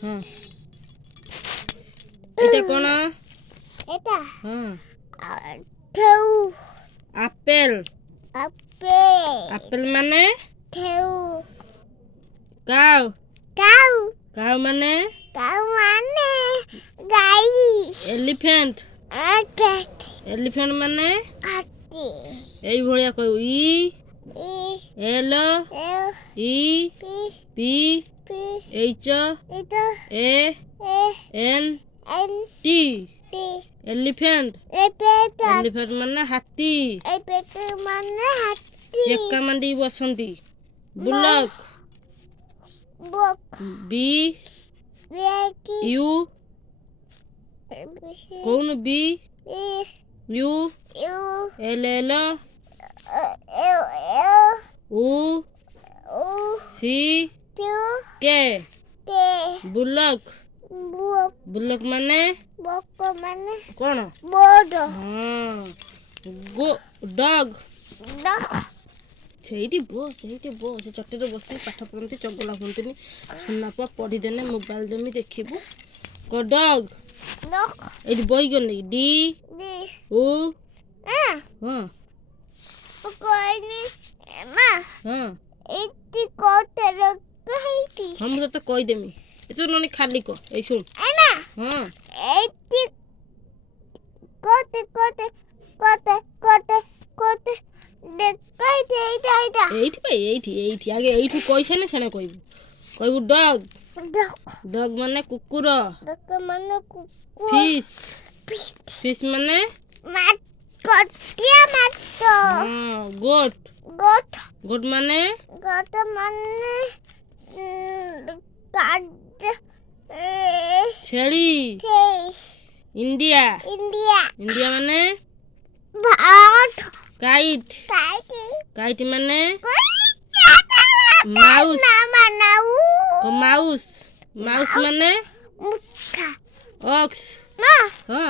हाँ এটা কোন এটা हाँ ঠেউ আপেল আপেল আপেল মানে ঠেউ কাউ কাউ কাউ মানে কাউ মানে গাই এলিফ্যান্ট পেট এলিফ্যান্ট মানে হাতি এই ভଳିয়া কইউ E E L L E P P P H এটা A A N N T T elephant এ পেট এলিফ্যান্ট ମାନେ ହାତୀ এ পেট মানে হাতি ଚେକା ମାଣ୍ଡି ବସନ୍ତି ବୁଲକ୍ বক ବି বেকি ୟୁ କହୁନ ବି ই ୟୁ ইউ ଏଲ ଏଲ এল ଉ ও ସି টু କେ তে ବୁଲକ୍ বুক ବୁଲକ୍ ମାନେ বক মানে କ'ଣ বড় ହଁ ଗୋ ଡଗ୍ ডক ସେଇଠି ବସ ସେ ଚଟିରେ ବସିକି ପାଠ ପଢ଼ନ୍ତି ଚଗଲା ହୁଅନ୍ତିନି ସୁନା ପୁଅ ପଢ଼ିଦେନେ ମୋବାଇଲ ଦେମି ଦେଖିବୁ କ ଡଗ୍ ডক ଏଇଠି ବହି ନେଇ ଡି দি ଓ আ ହଁ কইনি মা ହଁ এটি কোটে রখাইতি ହଁ ମୁଁ ତତେ କହିଦେମି ଏତୁ ନହେଲେ ଖାଲି କ ଏଇ ଶୁଣ মা ହଁ এটি কোটে কোটে কোটে কোটে কোটে দেখাইতি এইটা ଏଇଠି ଆଗେ ଏଇଠୁ କହିସାନେ ସେଣେ କହିବୁ ଡଗ୍ ডক ଡଗ୍ ମାନେ କୁକୁର ডক মানে কুকুর ଫିସ୍ পিট ଫିସ୍ ମାନେ মাত কটিয়া মাত ହଁ ଗୋଟ୍ গোট ଗୋଟ୍ ମାନେ গোট মানে কাট ଛେଳି সেই ଇଣ୍ଡିଆ ইন্ডিয়া ଇଣ୍ଡିଆ ମାନେ ভারত କାଇଟ୍ কাইটি କାଇଟ୍ ମାନେ মাউস না মানাউ ମାଉସ୍ ମାଉସ୍ ମାନେ মুঠা ଅକ୍ସ মা ହଁ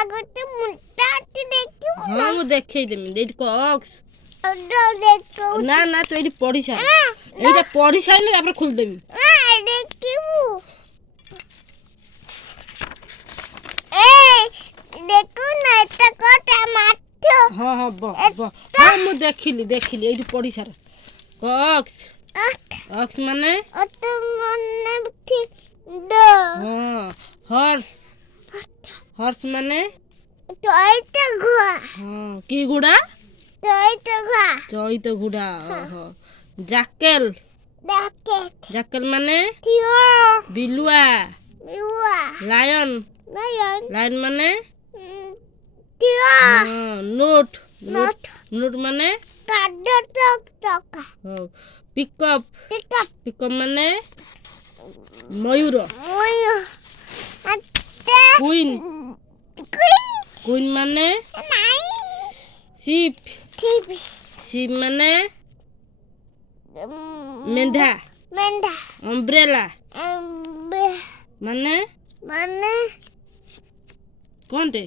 আগতে মুঠাটি দেখিও ହଁ ମୁଁ ଦେଖେଇଦେମି ଏଇଠି କ ଅକ୍ସ ওটা দেখো ନା ନା ତୁ ଏଇଠି ପଢି ସାର ଏଇଟା ପଢି ସାରିଲେ ତାପରେ ଖୋଲିଦେମି মা দেখিও এই দেখো না এটা কোটা মাঠ ହଁ ହଁ ହଁ ମୁଁ ଦେଖିଲି ଏଇଠି ପଢି ସାର କ ଅକ୍ସ ଅକ୍ସ ମାନେ অত মনে ঠিক দ ହଁ ହର୍ସ ହର୍ସ ମାନେ তোইটা ঘোড়া ହଁ କି ଘୋଡ଼ା তোইটা ঘোড়া ଚଇତ ଘୋଡ଼ା ଓହୋ ଜାକେଲ ডাকেট ଜାକେଲ ମାନେ টিও ବିଲୁଆ মিউয়া ଲାୟନ লায়ন ଲାୟନ ମାନେ টিও নোট নট নোট মানে কাড টক টকা ହଉ ପିକଅପ୍ টিকা ପିକଅପ୍ ମାନେ ମୟୂର ময়ূর আতে କୁଇନ୍ কুইন କୁଇନ୍ ମାନେ নাই ସିପ୍ টিভি ସିପ୍ ମାନେ ମେଣ୍ଢା মেন্ডা ଅମ୍ବ୍ରେଲା এমবে ମାନେ মানে କ'ଣଟେ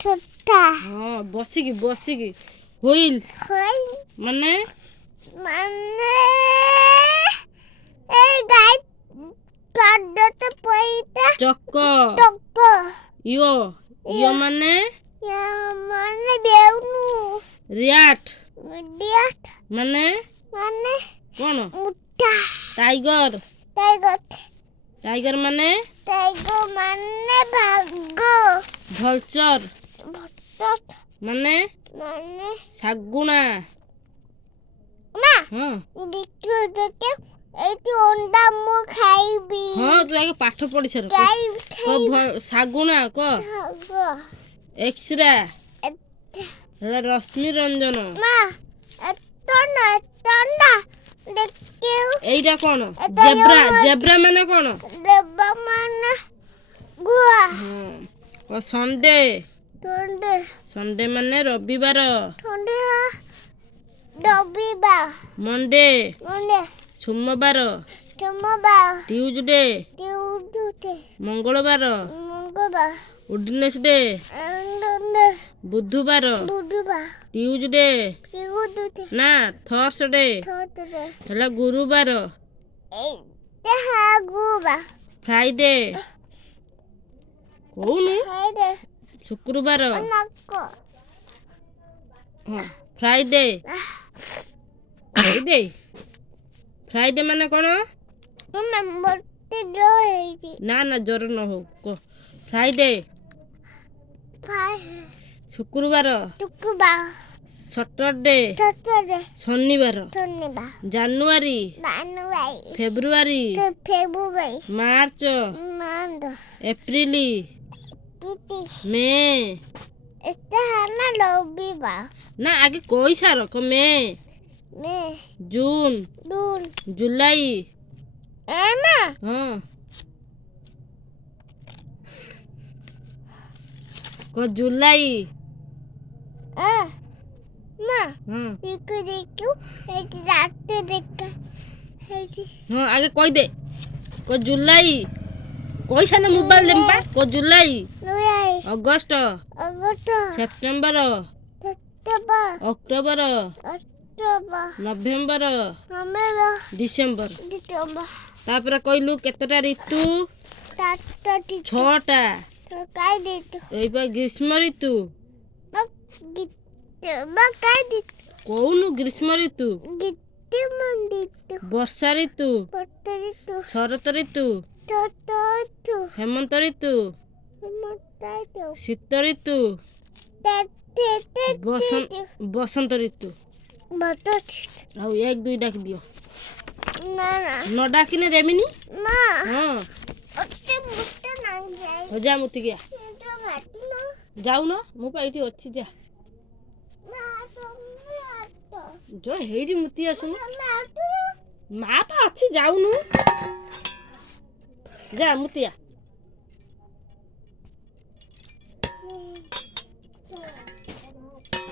ছোটা ହଁ ବସିକି ହୁଇଲ୍ হই ମାନେ মানে এই গাই কাডতে পইতা ଚକ টক ଇଅ ମାନେ মানে বেউনু ରିଆଟ୍ মিডিয়াট ମାନେ মানে କ'ଣ মুঠা টাইଗର টাইগর ମାନେ মানে ভাগ্য ଭଲଚର ভটট ମାନେ মানে ଶାଗୁଣା মা ହଁ দেখো এইটি অন্ডা মু খাইবি ହଁ ତୁ ଆଗେ ପାଠ ପଢି ସାର ଶାଗୁଣା କ ଏକ୍ସରା ହେଲା ରଶ୍ମି ରଞ୍ଜନ মা এতনা দেখিও এইটা କ'ଣ এটা ଜେବ୍ରା ମାନେ କ'ଣ দেবা মানে গুয়া ସଣ୍ଡେ ঠন্ডে ସଣ୍ଡେ ମାନେ ରବିବାର ঠন্ডে ডবিবা ମଣ୍ଡେ মনে ସୋମବାର টমবা ଟ୍ୟୁଜଡେ টিউডুতে ମଙ୍ଗଳବାର মঙ্গবা ୱେଡନେସଡେ এন্ডনে ବୁଧବାର বুধবা ଟ୍ୟୁଜଡେ টিউডুতে ନା ଥର୍ସଡେ ঠোঁটে ହେଲା ଗୁରୁବାର এই ଏତେ ହାଗୁବା ଫ୍ରାଇଡେ କହୁନୁ ଖାଇଦେ ଶୁକ୍ରବାର ନାକ ହଁ ଫ୍ରାଇଡେ ଫ୍ରାଇଡେ ଫ୍ରାଇଡେ ମାନେ କ'ଣ? ମୋତେ ଜୋ ହେଇଛି ନା ନା ଜ୍ୱର ନ ହଉ କହ ଫ୍ରାଇଡେ ଶୁକ୍ରବାର ଟୁକୁବା ସଟରଡେ ଛତରେ ଶନିବାର ଧନ୍ୟବା ଜାନୁଆରୀ ମାନୁବାଇ ଫେବୃଆରୀ ଫେବୁବାଇ ମାର୍ଚ୍ଚ ମାଣ୍ଡ ଏପ୍ରିଲ ପିଟି ମେ ଏତେ ହାନା ଲବିବା ନା ଆଗେ କହିସାର ମେ ମେ ଜୁନ ଡୁନ ଜୁଲାଇ ଏନା ହଁ ଜୁଲାଇ ମା ହଁ ଦେଖୁ ଏଠି ରାତି ଦେଖା ହେଇଛି ହଁ ଆଗେ କହିଦେ ଜୁଲାଇ କହିସାନେ ମୋବାଇଲ ଦେମପା ଜୁଲାଇ ନୁଆଇ August August September September October October November November December December ତାପରେ କହିଲୁ କେତେଟା ଋତୁ ତାତି 6ଟା କାଇ ଦିତୁ ଏଇପା ଗ୍ରୀଷ୍ମ ଋତୁ କାଇ ଦିତୁ କହୁନୁ ଗ୍ରୀଷ୍ମ ଋତୁ ଗୀତ ମନ୍ଦିତୁ ବର୍ଷା ଋତୁ ପଟରିତୁ ଶରତ ଋତୁ ତତୁ ହେମନ୍ତ ଋତୁ ମତାଇତୁ ଶୀତ ଋତୁ ବସନ୍ତ ଋତୁ ବତଛି ଆଉ 1 2 ଡାକି ଦିଅ ନା ନା ନ ଡାକିନେ ଦେମିନି ମା ହଁ ଅତେ ମୁତେ ନାଇ ଯାଇ ହଉ ଯା ମୁତିକିଆ ତ ଭାତନା ଯାଉନ ମୁଁ ପା ଏଇଠି ଅଛି ଯା ମା ତମେ ଆତ ଯ ହେଇଠି ମୁତି ଆସୁନୁ ତମେ ଆତ ମା ପା ଅଛି ଯାଉନୁ ଯା ମୁତିଆ